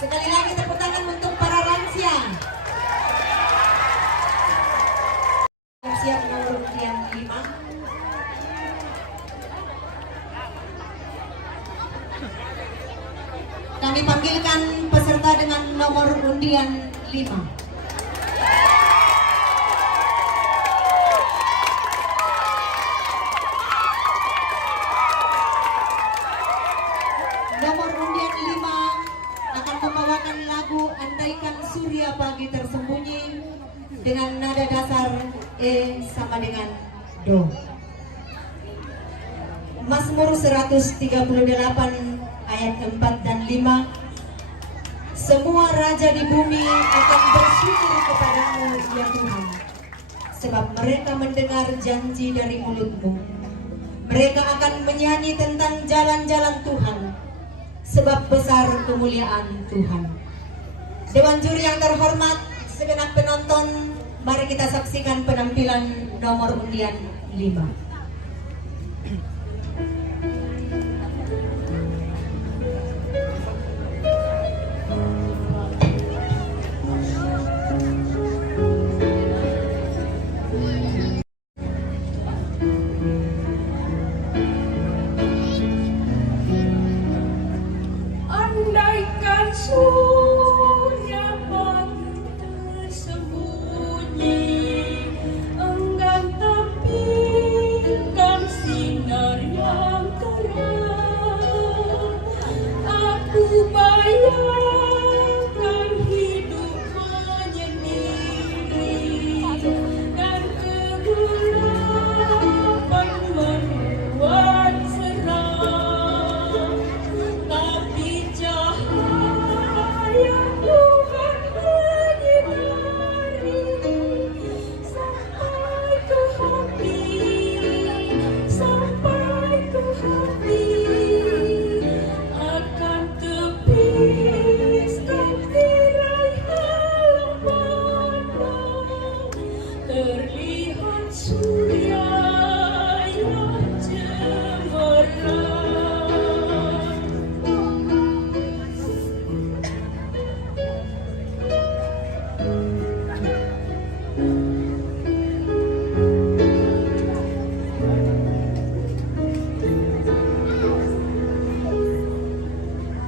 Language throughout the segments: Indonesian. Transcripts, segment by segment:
Sekali lagi tepuk tangan untuk para lansia. Siap nomor undian 5. Kami panggilkan peserta dengan nomor undian 5. Nomor undian 5 akan membawakan lagu Andaikan Surya Pagi Tersembunyi dengan nada dasar E sama dengan Do. Mazmur 138 ayat 4 dan 5. Semua raja di bumi akan bersyukur kepadamu ya Tuhan, sebab mereka mendengar janji dari mulut-Mu. Mereka akan menyanyi tentang jalan-jalan Tuhan, sebab besar kemuliaan Tuhan. Dewan juri yang terhormat, segenap penonton, mari kita saksikan penampilan nomor undian 5. Andaikan surya pagi tersembunyi, enggan tepikan sinar yang terang, aku bayangkan hidup menyendiri dan kegelapan membuat seram. Tapi cahaya Tuhan menyinari sampai ke hati, sampai ke hati. Akan tepiskan tirai halang pandang, terlihat surya yang cemerlang.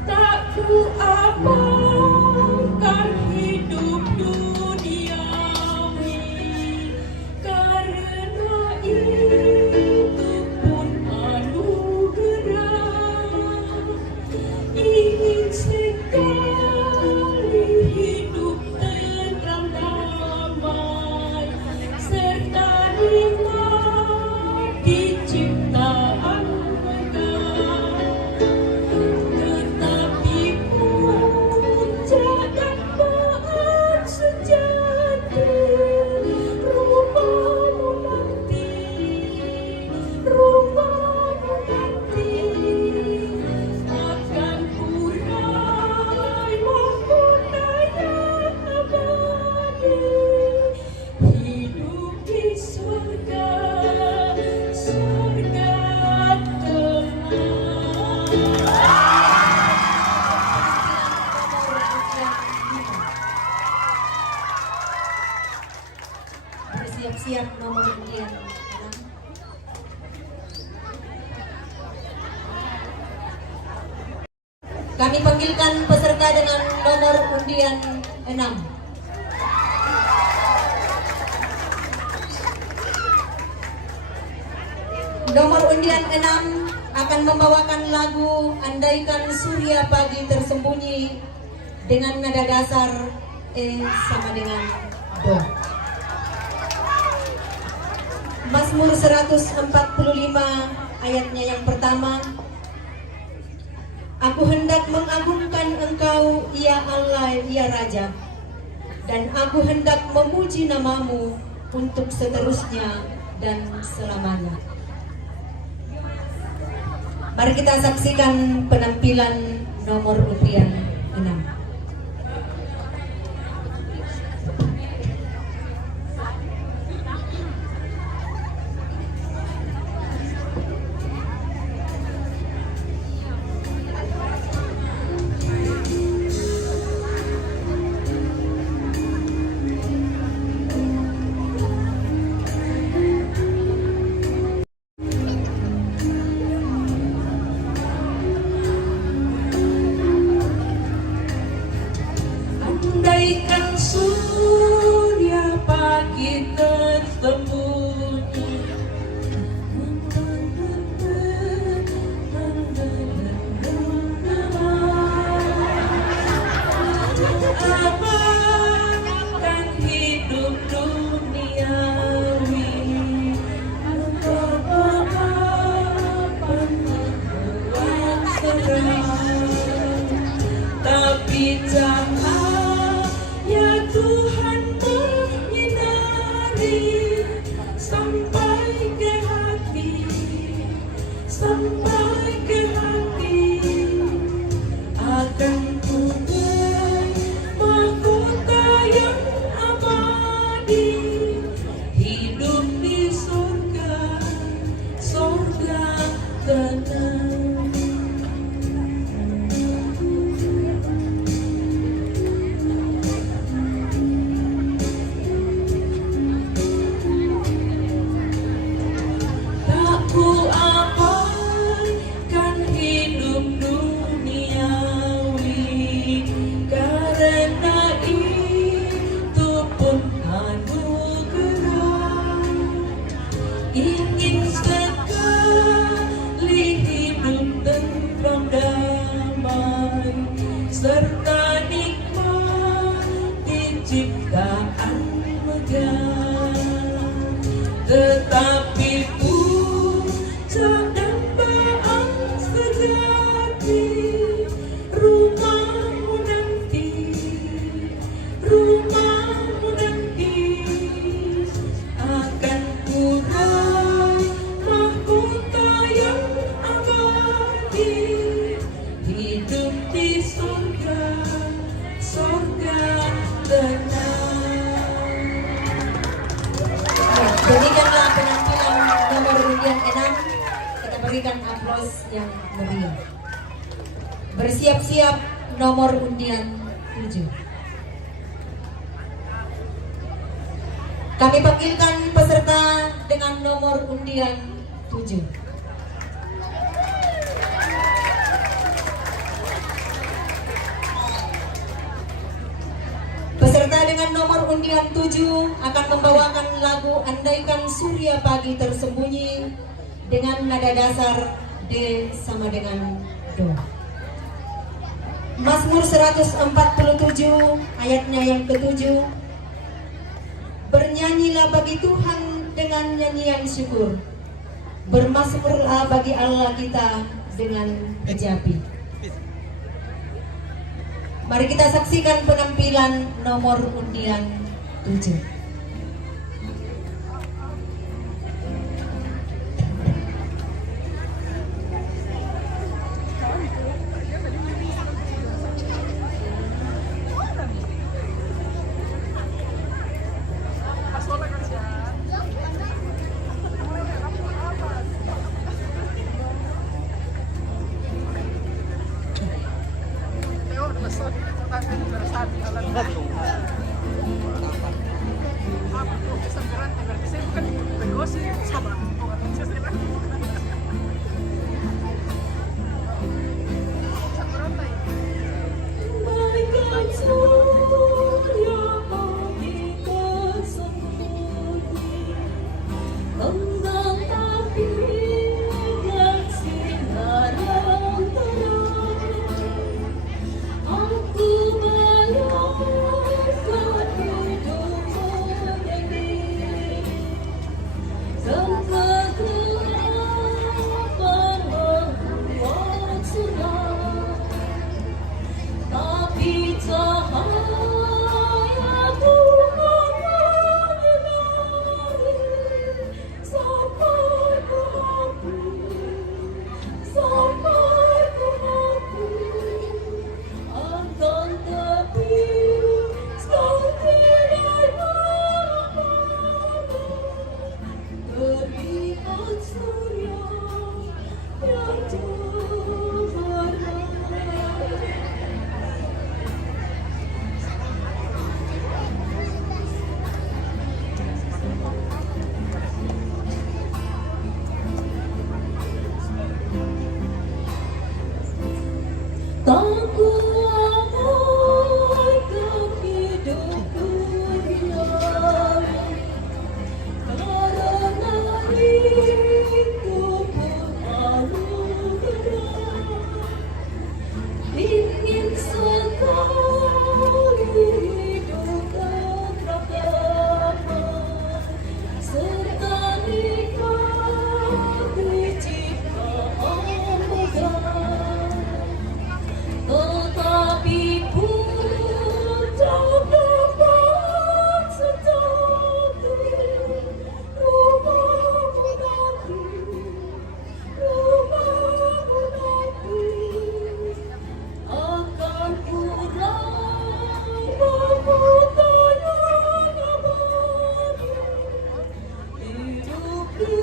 Tak ku amalkan hidup duniawi, karena bersiap-siap nomor undian 6. Kami panggilkan peserta dengan nomor undian 6. Nomor undian 6 akan membawakan lagu Andaikan Surya Pagi Tersembunyi dengan nada dasar E sama dengan Do. Mazmur 145 ayatnya yang pertama. Aku hendak mengagungkan Engkau, ya Allah, ya Raja, dan aku hendak memuji namamu untuk seterusnya dan selamanya. Mari kita saksikan penampilan nomor undian 6. Andaikan surya pagi tersembunyi, apakan hidup duniawi, apa membuat serang, tapi jangan ya Tuhan menyinari sampai ke hati, sampai ke hati. Akan punya mahkota yang abadi, hidup di surga, surga tenang. Tak ku abaikan hidup duniawi, karena itu pun anugerah. Ingin sekali hidup tentram damai, serta nikmati ciptaan megah. Tetapi puncak dambaan sejati, rumahmu nanti, rumahmu nanti, akan kurai mahkota yang abadi, hidup di surga, surga tenang. Demikianlah penampilan nomor undian 6. Kita berikan aplaus yang meriah. Bersiap-siap nomor undian 7. Kami panggilkan peserta dengan nomor undian 7. Peserta dengan nomor undian 7 akan membawakan lagu Andaikan Surya Pagi Tersembunyi dengan nada dasar D sama dengan Do. Mazmur 147 ayatnya yang ke-7. Bernyanyilah bagi Tuhan dengan nyanyian syukur, bermazmurlah bagi Allah kita dengan kejabi. Mari kita saksikan penampilan nomor undian 7.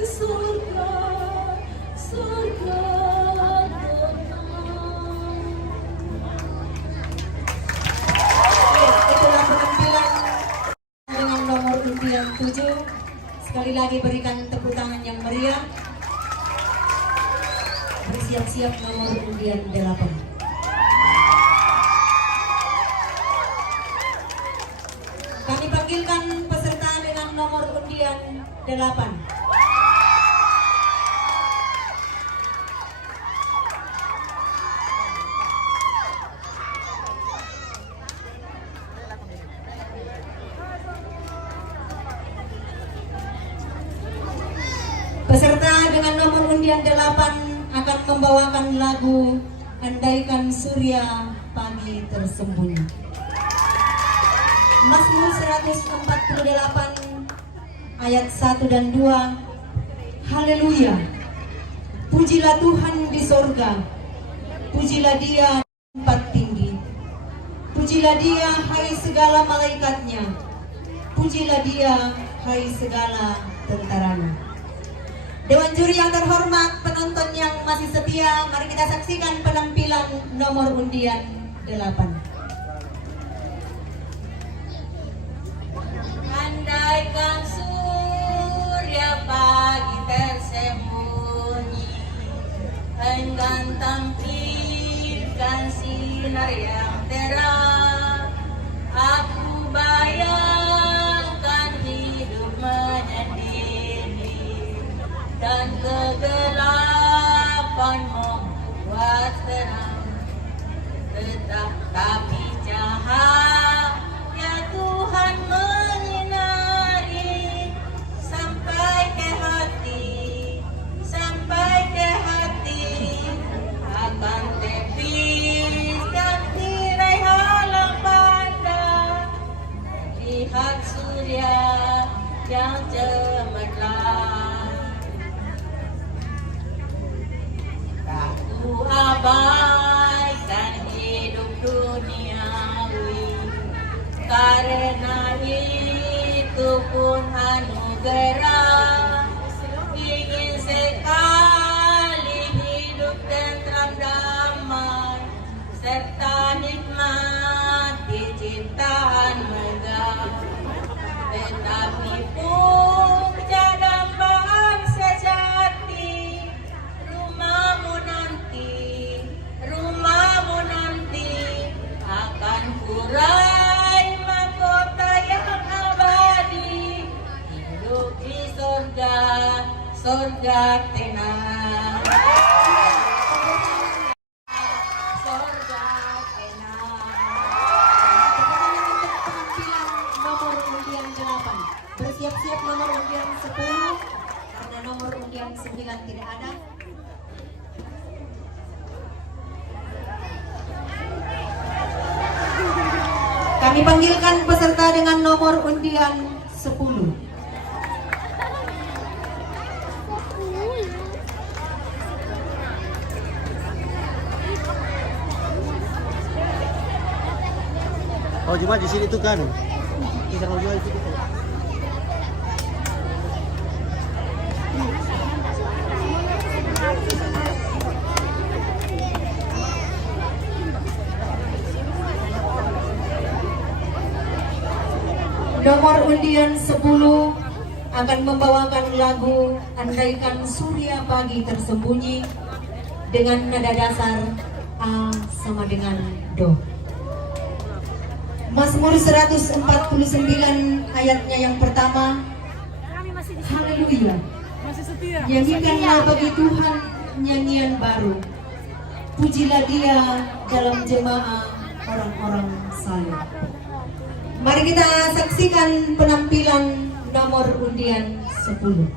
surga, surga Itulah penampilan dengan nomor undian 7. Sekali lagi berikan tepuk tangan yang meriah. Bersiap-siap nomor undian 8. Kami panggilkan peserta dengan nomor undian 8. Peserta dengan nomor undian 8 akan membawakan lagu Andaikan Surya Pagi Tersembunyi. Mazmur 148 ayat 1 dan 2. Haleluya. Pujilah Tuhan di sorga. Pujilah Dia di tempat tinggi. Pujilah Dia hai segala malaikatnya. Pujilah Dia hai segala tentaranya. Dewan juri yang terhormat, penonton yang masih setia, mari kita saksikan penampilan nomor undian 8. Andaikan surya pagi tersembunyi, enggan tampilkan sinar yang terang, aku bayangkan hidup menyendiri dan kegelapan membuat terang, tetapi cahaya Tuhan menyinari sampai ke hati akan tepis dan tirai halang pandang, lihat surya yang cemerlang. Ku abaikan hidup duniawi, karena itu pun anugerah. Ingin sekali hidup tentram damai, serta nikmati ciptaan megah. Tetapi puncak dambaan sejati, rumahmu nanti akan kurai mahkota yang abadi, hidup di sorga tenang, sorga tenang. Penampilan nomor undian 8. Bersiap-siap nomor undian 10 karena nomor undian 9 tidak ada. Kami panggilkan peserta dengan nomor undian 10. Oh, cuma di sini tuh kan. Kita mau jual itu gitu. Nomor undian 10 akan membawakan lagu Andaikan Surya Pagi Tersembunyi dengan nada dasar A sama dengan Do. Mazmur 149 ayatnya yang pertama. Haleluya. Nyanyikanlah bagi Tuhan nyanyian baru. Pujilah Dia dalam jemaah orang-orang saleh. Mari kita saksikan penampilan nomor undian 10.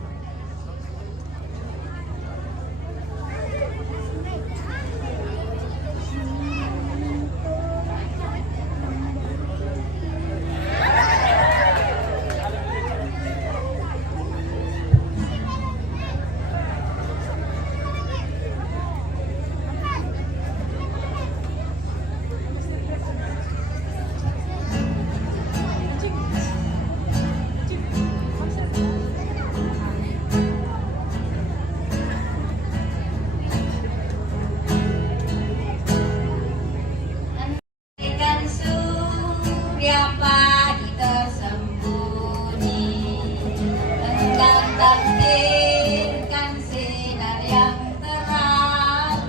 tampilkan sinar yang terang.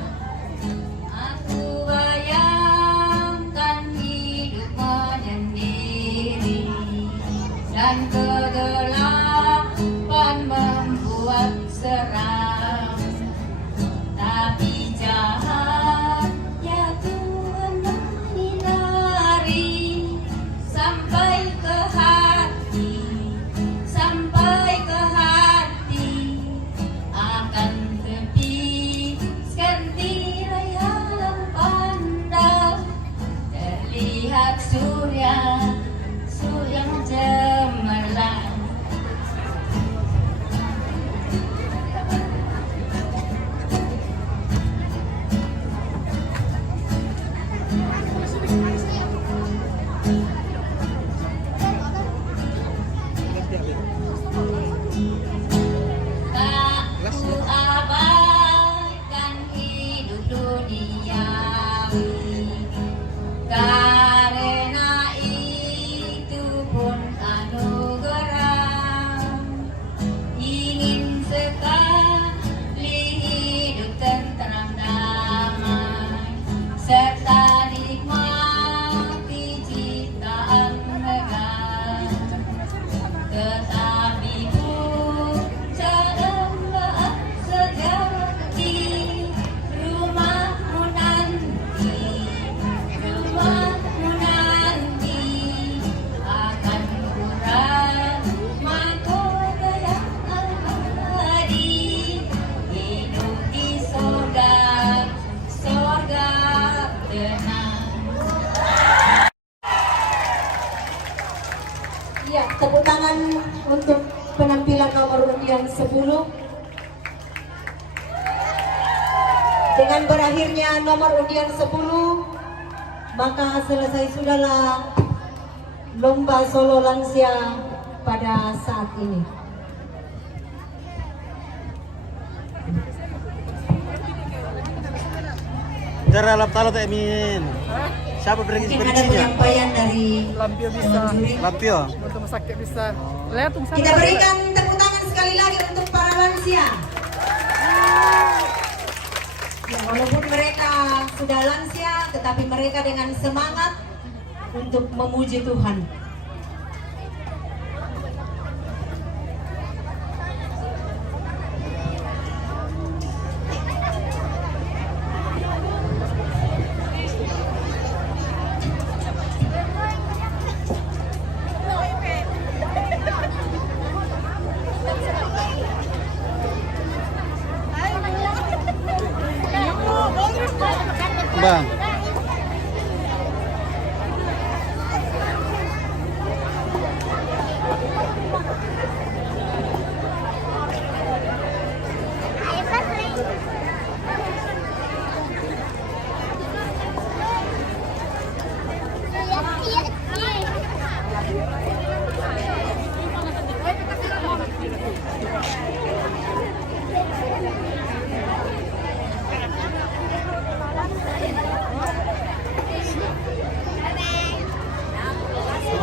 Aku bayangkan hidup menyendiri dan kegelapan membuat seram. Tapi cahaya Tuhan menyinari sampai ke hati, sampai ke hati. Akan tepiskan tirai alam pandang, terlihat surya cemerlang. Tak ku abaikan hidup duniawi, karena itu pun anugerah. Ingin sekali hidup tentram damai, serta nikmati ciptaan megah. Tetapi puja dambaan sejati, rumahmu nanti akan kurang mahkota yang abadi. Hidup di sorga tenang. Ya, tepuk tangan untuk penampilan nomor undian 10. Dengan berakhirnya nomor undian 10, maka selesai sudahlah lomba solo lansia pada saat ini. Darah talo teh Min. Siapa Mungkin ada prediksinya? penyampaian dari Lampio bisa, juri. Lampio. untuk sakit bisa. Lihat tuh sana. Kita berikan tepuk tangan sekali lagi untuk para lansia. Ya, walaupun mereka sudah lansia, tetapi mereka dengan semangat untuk memuji Tuhan. Bang.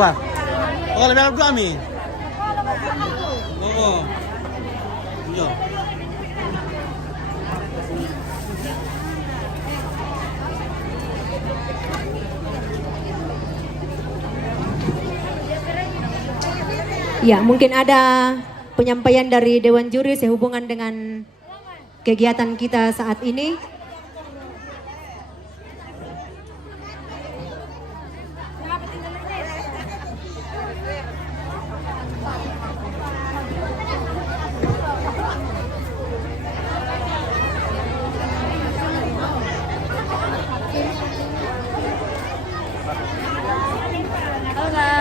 Apa? Oh, lebih dalam dua mi. Oh. Iya. Ya, mungkin ada penyampaian dari Dewan Juri sehubungan dengan kegiatan kita saat ini.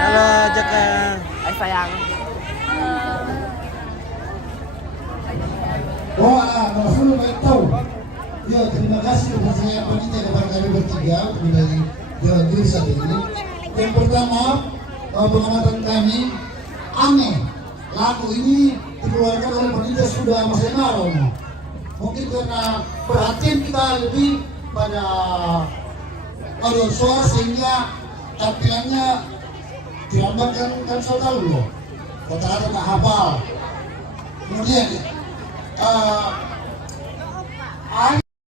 Halo, Jaka. Hai sayang. Nomor 10 baik tahu. Ya, terima kasih untuk saya panitia kepada kami bertiga dari Dewan Juri saat ini. Yang pertama, pengamatan kami aneh. Lagu ini dikeluarkan oleh panitia sudah masa yang lalu. Mungkin karena perhatian kita lebih pada audio suara sehingga tampilannya dilambatkan kan saya tahu loh. Kata-kata tak hafal. Kemudian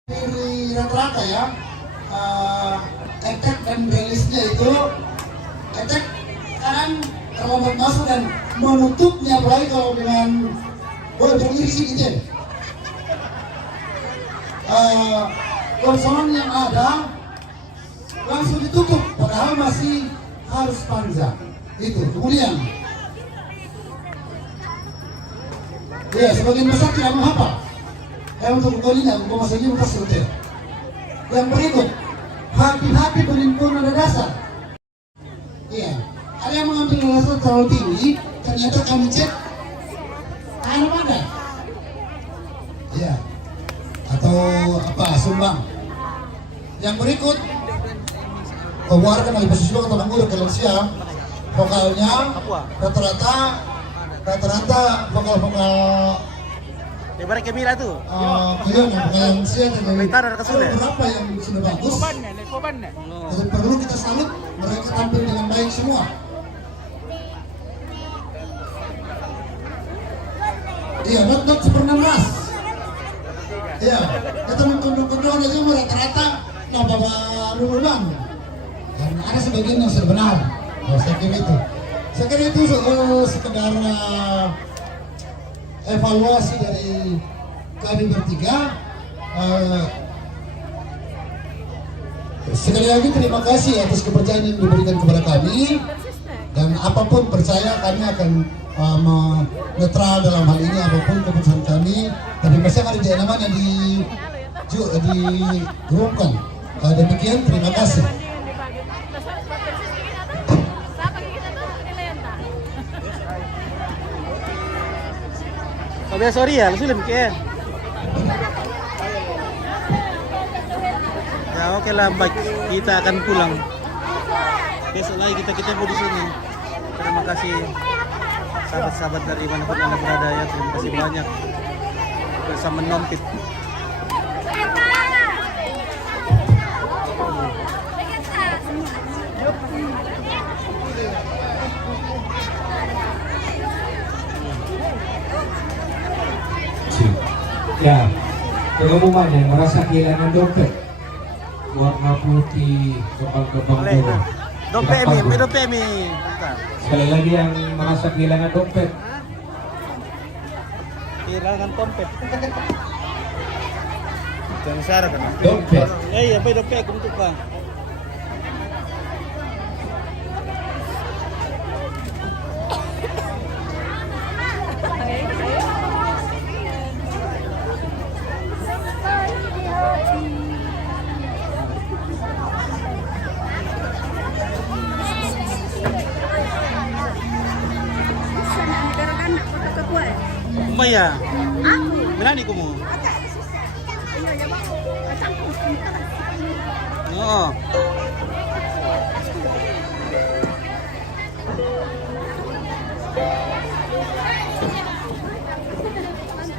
dari rata-rata ya, attack dan rilisnya itu attack kanan terlambat masuk dan menutupnya, apalagi kalau dengan berdiri sedikit. Kosongan yang ada langsung ditutup, padahal masih harus panjang. Itu. Kemudian, ya sebagian besar tidak menghafal. Untuk kalinya, untuk masanya untuk selesai. Yang berikut, hati-hati penipuan nada dasar. Iya, ada yang mengambil nada dasar terlalu tinggi, ternyata kami cek ada. Iya, atau apa sumbang. Yang berikut, keluarkan dari posisi atau manggur ke lansia, vokalnya rata-rata vokal Lebar ke Mila tuh. iya, vokal lansia dan beberapa yang sudah bagus. Jadi perlu kita salut, mereka tampil dengan baik semua. Iya, not sepernamas. Iya, kita mengkondong-kondong aja rata-rata nah bawa lululan. Dan ada sebagian yang benar. Saya kira itu. Saya kira itu sekedar evaluasi dari kami bertiga. Sekali lagi terima kasih atas kepercayaan yang diberikan kepada kami. Dan apapun percaya kami akan netral dalam hal ini, apapun keputusan kami. Tapi masih ada di namanya diumumkan. Demikian, terima kasih. Kabeh sorry ya, sulim ke. Ya oke lah, baik. Kita akan pulang. Besok lagi kita ketemu di sini. Terima kasih sahabat-sahabat dari manapun Anda berada ya. Terima kasih banyak bersama Nompit. Ya, pengumuman yang merasa kehilangan dompet warna putih kebang-kebang biru. Dompet mi. Sekali lagi yang merasa kehilangan dompet. Kehilangan dompet. Jangan sarap kan? Dompet. Iya, dompet untuk Pak. Maya. Berani kamu? Oh.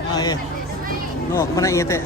Ah ya. No, kemana iya teh?